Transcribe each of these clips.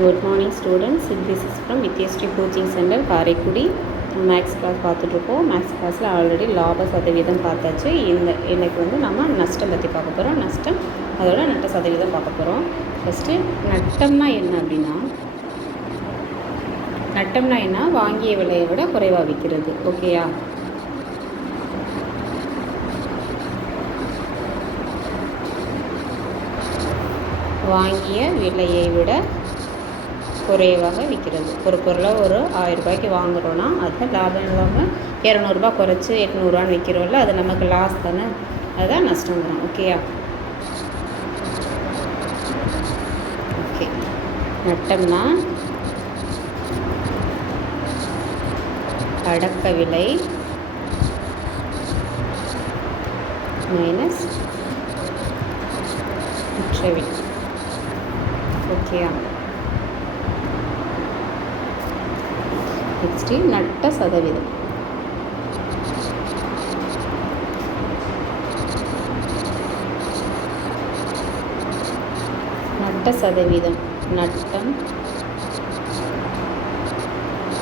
Good morning students. This is from Vidyashree coaching centre Karaikudi. Maths class பார்த்துட்ருக்கோம். Maths கிளாஸில் already லாப சதவீதம் பார்த்தாச்சு. இன்னைக்கு நம்ம நஷ்டம் பற்றி பார்க்க போகிறோம். நஷ்டம் அதோட நட்ட சதவீதம் பார்க்க போகிறோம். ஃபஸ்ட்டு நட்டம்னா என்ன அப்படின்னா, நட்டம்னா என்ன, வாங்கிய விலையை விட குறைவாக விற்கிறது. ஓகேயா? வாங்கிய விலையை விட குறைவாக விற்கிறது. ஒரு பொருளை ஒரு 1000 ரூபாய்க்கு வாங்குகிறோன்னா அது லாபம் இல்லாமல் 200 குறைச்சி 800 விற்கிறோம்ல, அது நமக்கு லாஸ் தானே, அதுதான் நஷ்டம் வரும். ஓகேயா? ஓகே. நட்டம்னா அடக்க விலை மைனஸ் விற்ற விலை. ஓகேயா? நெக்ஸ்ட்டு நட்ட சதவீதம். நட்ட சதவீதம் நட்டம்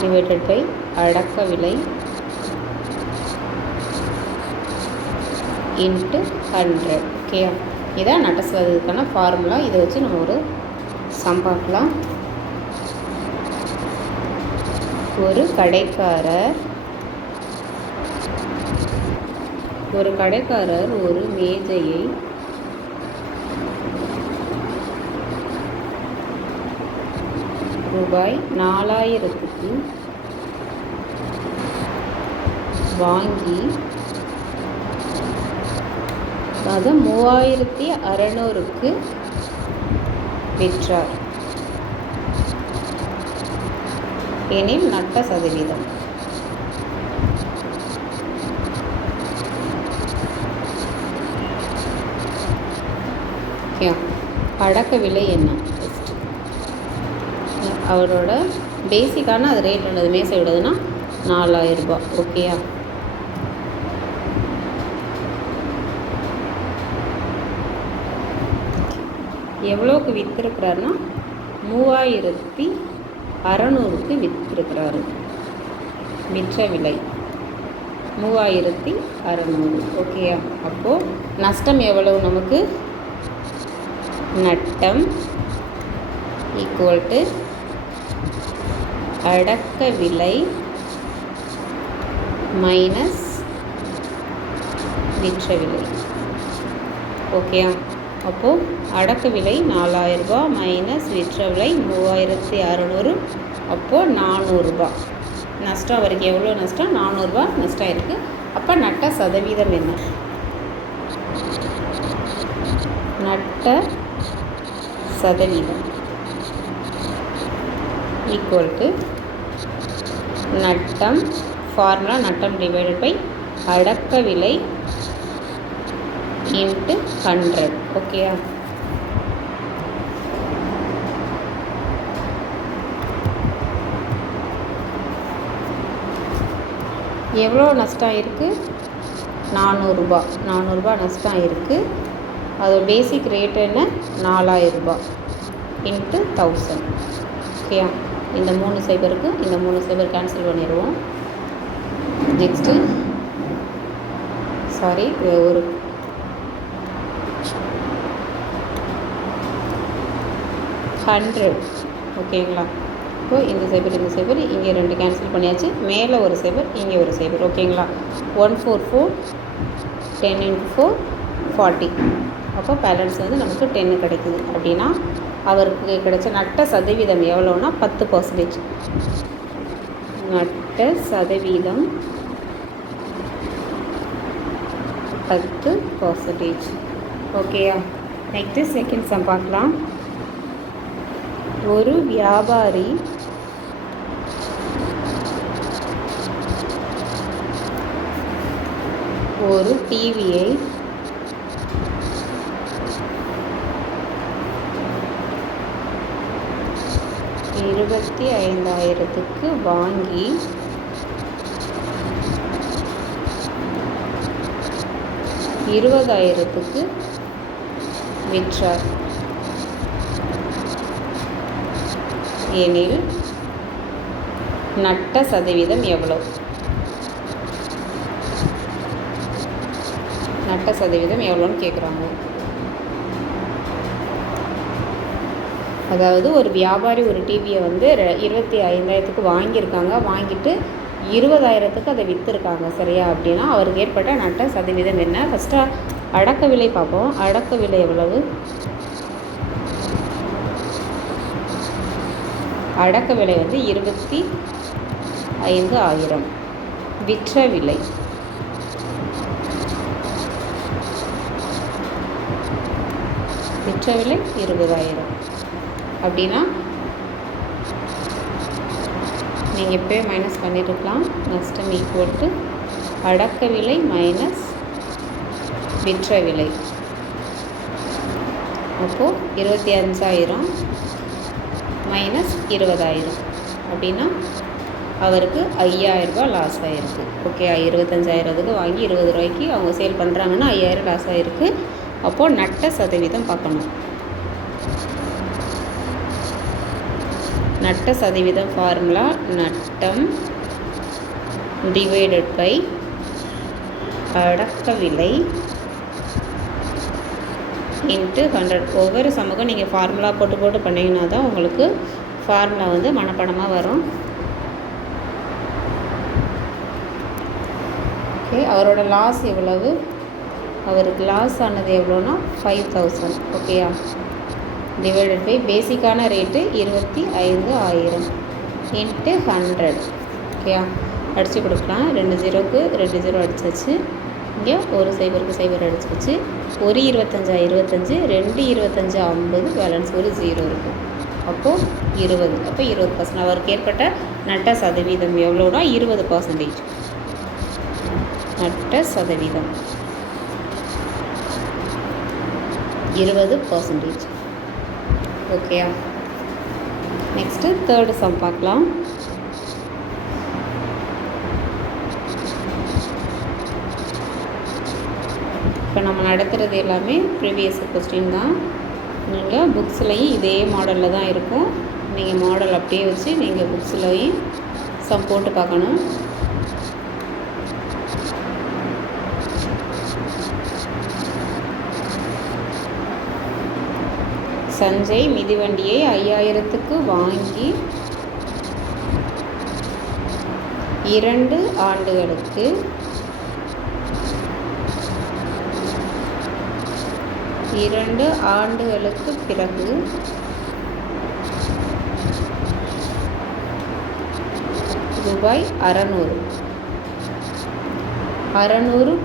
டிவைடட் பை அடக்க விலை இன்ட்டு 100. ஓகேயா? இதான் நட்ட சதவீதத்துக்கான ஃபார்முலா. இதை வச்சு நம்ம ஒரு சம் பார்க்கலாம். ஒரு கடைக்காரர் ஒரு மேஜையை ரூபாய் 4000க்கு வாங்கி அதை 3600க்கு விற்றார் எனில் நட்ட சதவீதம். அடக்க விலை என்ன? அவரோட பேசிக்கான அது ரேட் உள்ளது, மேசை விடுதுன்னா 4000 ரூபாய். ஓகேயா? எவ்வளோக்கு விற்றுருக்கிறாருன்னா 3600க்கு விற்றுருக்கிறாரு. விற்ற விலை 3600. ஓகேயா? அப்போது நஷ்டம் எவ்வளவு நமக்கு? நட்டம் ஈக்குவல் டு அடக்க விலை மைனஸ் விற்ற விலை. ஓகேயா? அப்போது அடக்க விலை 4000 ரூபாய் மைனஸ் விற்ற விலை 3600. அப்போது 400 ரூபாய் நஷ்டம். அவருக்கு எவ்வளோ நஷ்டம்? 400 ரூபாய் நஷ்டம் இருக்குது. அப்போ நட்ட சதவீதம் என்ன? நட்ட சதவீதம் ஈக்குவல் டு நட்டம், ஃபார்முலா நட்டம் டிவைடட் பை அடக்க விலை இன்ட்டு 100. ஓகேயா? எவ்வளோ நஷ்டம் இருக்குது? 400 ரூபாய். 400 ரூபாய் நஷ்டம் இருக்குது. அதோட பேசிக் ரேட் என்ன? 4000 ரூபாய் இன்ட்டு 1000. ஓகேயா? இந்த 3 சைபருக்கு இந்த 3 சைபர் கேன்சல் பண்ணிடுவோம். நெக்ஸ்ட்டு ஒரு 100. ஓகேங்களா? இப்போது இந்த சைபர் இங்கே 2 கேன்சல் பண்ணியாச்சு. மேலே ஒரு சைபர், இங்கே ஒரு சைபர். ஓகேங்களா? 144 10 × 4 40. அப்போ பேலன்ஸ் நமக்கு 10 கிடைக்குது. அப்படின்னா அவருக்கு கிடைச்ச நட்ட சதவீதம் எவ்வளோன்னா 10%. நட்ட சதவீதம் 10%. ஓகேயா? நெக்ஸ்ட்டு செகண்ட் சம் பார்க்கலாம். ஒரு வியாபாரி ஒரு டிவியை 25,000க்கு வாங்கி 20,000க்கு விற்றார். எனில் நட்ட சதவீதம் எவ்வளோ? நட்ட சதவீதம் எவ்வளோன்னு கேட்குறாங்க. அதாவது ஒரு வியாபாரி ஒரு டிவியை வந்து 25,000க்கு வாங்கியிருக்காங்க. வாங்கிட்டு 20,000க்கு அதை விற்றுருக்காங்க. சரியா? அப்படின்னா அவருக்கு ஏற்பட்ட நட்ட சதவீதம் என்ன? ஃபஸ்ட்டு அடக்க விலை பார்ப்போம். அடக்க விலை எவ்வளவு? அடக்க விலை வந்து 25,000. விற்ற விலை விற்ற விலை 20,000. அப்படின்னா நீங்கள் இப்போயே மைனஸ் பண்ணிட்டுருக்கலாம். நஷ்டம் ஈக்குவல் டு அடக்க விலை மைனஸ் விற்ற விலை. அப்போது 25,000 மைனஸ் 20,000 அப்படின்னா அவருக்கு 5,000 லாஸ் ஆகிருக்கு. ஓகே, 25,000க்கு வாங்கி 20 ரூபாய்க்கு அவங்க சேல் பண்ணுறாங்கன்னா 5,000 லாஸ் ஆகிருக்கு. அப்போது நட்ட சதவீதம் பார்க்கணும். நட்ட சதவீதம் ஃபார்முலா நட்டம் டிவைடட் பை அடக்க விலை இன்ட்டு 100. ஒவ்வொரு சமூகம் நீங்கள் ஃபார்முலா போட்டு பண்ணிங்கன்னா தான் உங்களுக்கு ஃபார்முலா வந்து மனப்படமாக வரும். ஓகே, அவரோட லாஸ் எவ்வளவு? அவருக்கு லாஸ் ஆனது எவ்வளோன்னா 5,000. ஓகேயா? டிவைடட் பை பேசிக்கான ரேட்டு 25,000 இன்ட்டு 100. ஓகேயா? அடித்து கொடுக்கலாம். 2 0க்கு 2 0 அடிச்சாச்சு. இங்கே ஒரு சைபருக்கு சைபர் அடிச்சிச்சு. ஒரு 25 25, 2 25 50, பேலன்ஸ் ஒரு 0 இருக்கும். அப்போது 20. அப்போ 20%. அவருக்கு ஏற்பட்ட நட்ட சதவீதம் எவ்வளோனா 20%. நட்ட சதவீதம் 20%. ஓகேயா? நெக்ஸ்ட்டு தேர்டு சம் பார்க்கலாம். இப்போ நம்ம நடத்துகிறது எல்லாமே ப்ரீவியஸ் கொஸ்டின் தான். நீங்கள் புக்ஸ்லையும் இதே மாடலில் தான் இருக்கும். நீங்கள் மாடல் அப்படியே வச்சு நீங்கள் புக்ஸ்லையும் சம் போட்டு பார்க்கணும். சஞ்சய் மிதிவண்டியை 5,000க்கு வாங்கி 2 ஆண்டுகளுக்கு பிறகு ரூபாய் 600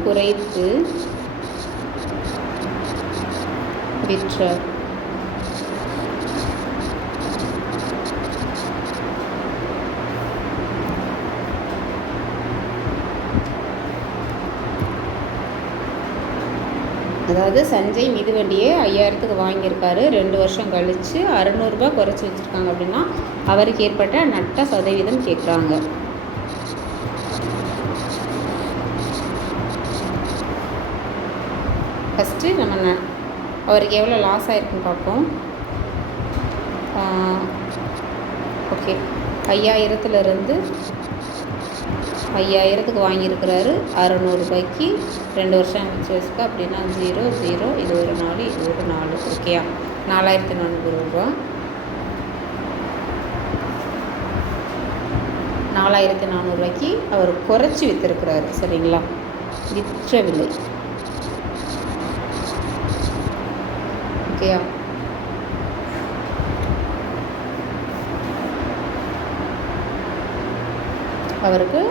குறைத்து விற்றார். அதாவது சஞ்சய் மிதிவண்டியை 5,000க்கு வாங்கியிருக்காரு. 2 வருஷம் கழித்து 600 ரூபாய் குறைச்சி வச்சுருக்காங்க. அப்படின்னா அவருக்கு ஏற்பட்ட நட்ட சதவீதம் கேட்குறாங்க. ஃபஸ்ட்டு நம்ம அவருக்கு எவ்வளோ லாஸ் ஆகிருக்குன்னு பார்ப்போம். ஓகே, 5,000க்கு வாங்கியிருக்கிறாரு. 600 ரூபாய்க்கு 2 வருஷம் வச்சுருக்கா. அப்படின்னா 0 0, இது ஒரு 4, இது ஒரு 4. ஓகேயா? 4,400 ரூபா. 4,400 ரூபாய்க்கு அவர் குறைச்சி விற்றுருக்கிறாரு. சரிங்களா? விற்ற விலை. ஓகேயா? அவருக்கு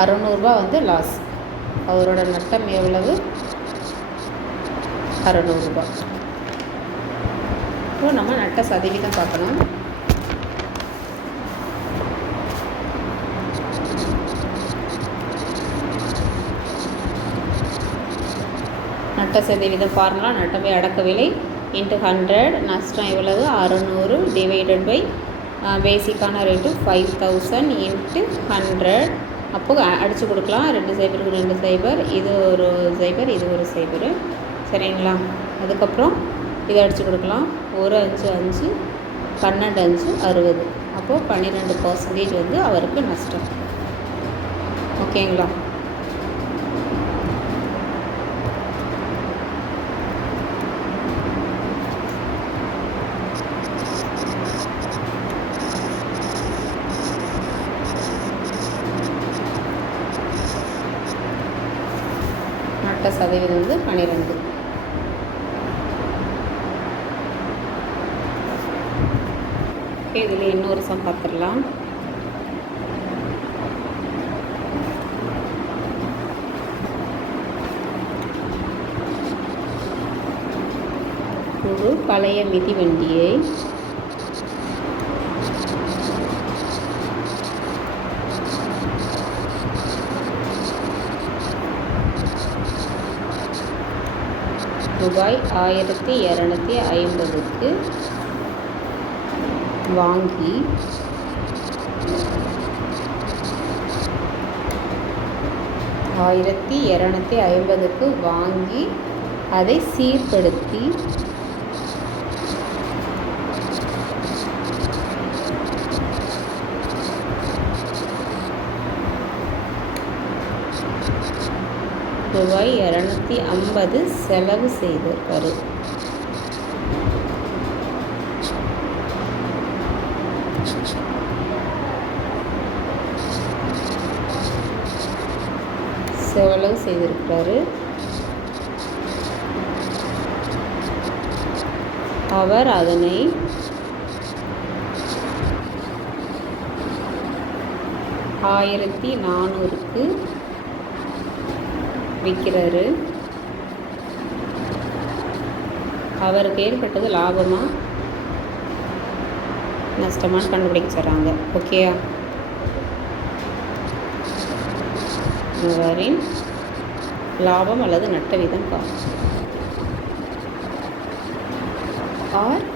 600 ரூபாய் வந்து லாஸ். அவரோட நட்டம் எவ்வளவு? 600 ரூபாய். இப்போ நம்ம நட்ட சதவீதம் பார்க்கணும். நட்ட சதவீதம் ஃபார்முலா நட்டமே அடக்க விலை இன்ட்டு 100. நஷ்டம் எவ்வளவு? 600 டிவைடட் பை பேசிக்கான ரேட்டு 5,000 இன்ட்டு 100. அப்போது அடித்து கொடுக்கலாம். 2 சைபருக்கு 2 சைபர், இது ஒரு சைபர், இது ஒரு சைபர். சரிங்களா? அதுக்கப்புறம் இதை அடித்து கொடுக்கலாம். ஒரு 5 5, 12 5 60. அப்போது 12% வந்து அவருக்கு நஷ்டம். ஓகேங்களா? நட்ட சதவீதம் வந்து 12. இதில் இன்னொரு சம் பார்த்துடலாம். ஒரு பழைய மிதிவண்டியை ரூபாய் 1250க்கு வாங்கி அதை சீர்படுத்தி ரூபாய் 250 செலவு செய்திருக்காரு. செலவு செய்திருக்கிறாரு. அவர் அதனை 1400க்கு விற்கிறாரு. அவருக்கு ஏற்பட்டது லாபமா நஷ்டமானு கண்டுபிடிக்க சொல்கிறாங்க. ஓகேயா? அவரின் லாபம் அல்லது நட்ட வீதம் ஆர்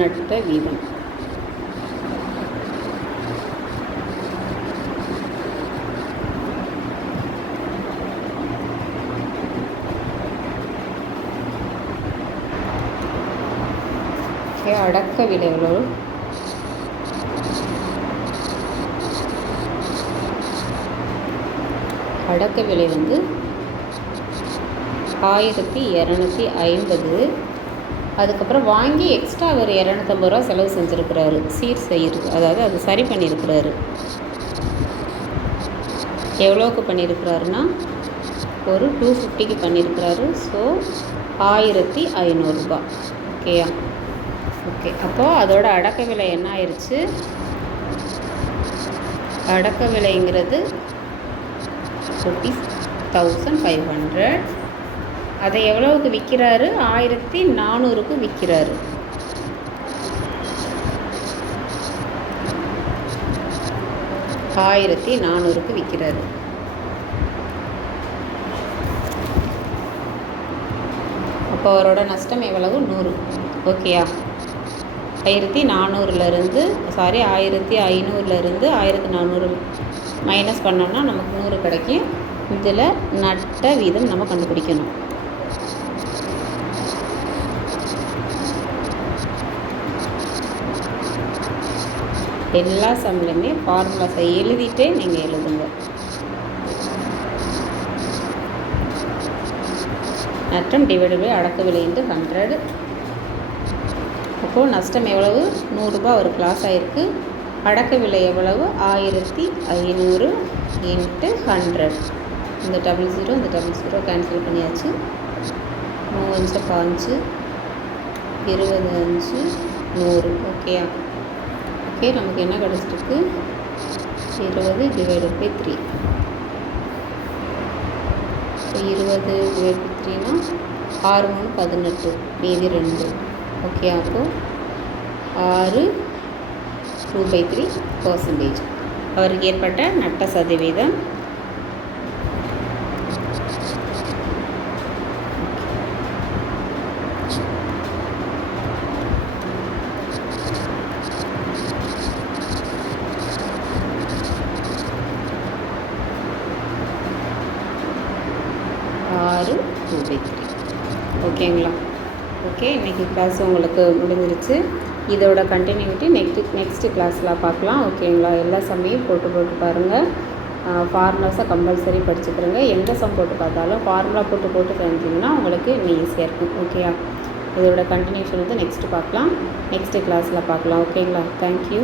நட்ட வீதம். அடக்க விலைகளோடு அடக்க விலை வந்து 1250. அதுக்கப்புறம் வாங்கி எக்ஸ்ட்ரா அவர் 250 ரூபா செலவு செஞ்சுருக்கிறாரு. சீர் செய்கிறது, அதாவது அது சரி பண்ணியிருக்கிறாரு. எவ்வளோக்கு பண்ணியிருக்கிறாருன்னா ஒரு 250க்கு பண்ணியிருக்கிறாரு. ஸோ 1500 ரூபா. ஓகேயா? ஓகே. அப்போது அதோட அடக்க விலை என்ன ஆயிடுச்சு? அடக்க விலைங்கிறது 40,500. அதை எவ்வளவுக்கு விற்கிறாரு? 1400க்கு விற்கிறாரு. விற்கிறாரு. அப்போ அவரோட நஷ்டம் எவ்வளவு? 100. ஓகேயா? 1400லேருந்து 1400 மைனஸ் பண்ணோம்னா நமக்கு 100 கிடைக்கும். இதில் நட்ட வீதம் நம்ம கண்டுபிடிக்கணும். எல்லா சம்லையுமே ஃபார்முலாஸை எழுதிட்டே நீங்கள் எழுதுங்க. நட்டம் டிவைடட் பை அடக்க விலை இன்ட்டு 100. அப்போது நஷ்டம் எவ்வளவு? 100 ரூபா ஒரு கிளாஸ் ஆகிருக்கு. அடக்க விலை எவ்வளவு? 1500 இன்ட்டு 100. இந்த 00 இந்த 00 கேன்சல் பண்ணியாச்சு. 3 5 25 100. ஓகேயா? ஓகே. நமக்கு என்ன கிடச்சிருக்கு? 20 டிவைடட் பை 3. 20 டிவைட் பை 3னா 6 3 18, மீதி 2. ஓகே. அப்போது 6 2/3%. அவருக்கு ஏற்பட்ட நட்ட சதவீதம். ஓகேங்களா? ஓகே. இன்றைக்கி கிளாஸ் உங்களுக்கு முடிஞ்சிருச்சு. இதோட கண்டினியூட்டி நெக்ஸ்ட்டு கிளாஸில் பார்க்கலாம். ஓகேங்களா? எல்லா சம்மையும் போட்டு பாருங்கள். ஃபார்முலாஸை கம்பல்சரி படிச்சுக்கிறங்க. எந்த சம் போட்டு பார்த்தாலும் ஃபார்முலா போட்டு தெரிஞ்சிங்கன்னா உங்களுக்கு இன்னும் ஈஸியாக இருக்கும். ஓகேயா? இதோட கண்டினியூஷன் வந்து நெக்ஸ்ட்டு பார்க்கலாம். நெக்ஸ்ட்டு கிளாஸில் பார்க்கலாம். ஓகேங்களா? தேங்க்யூ.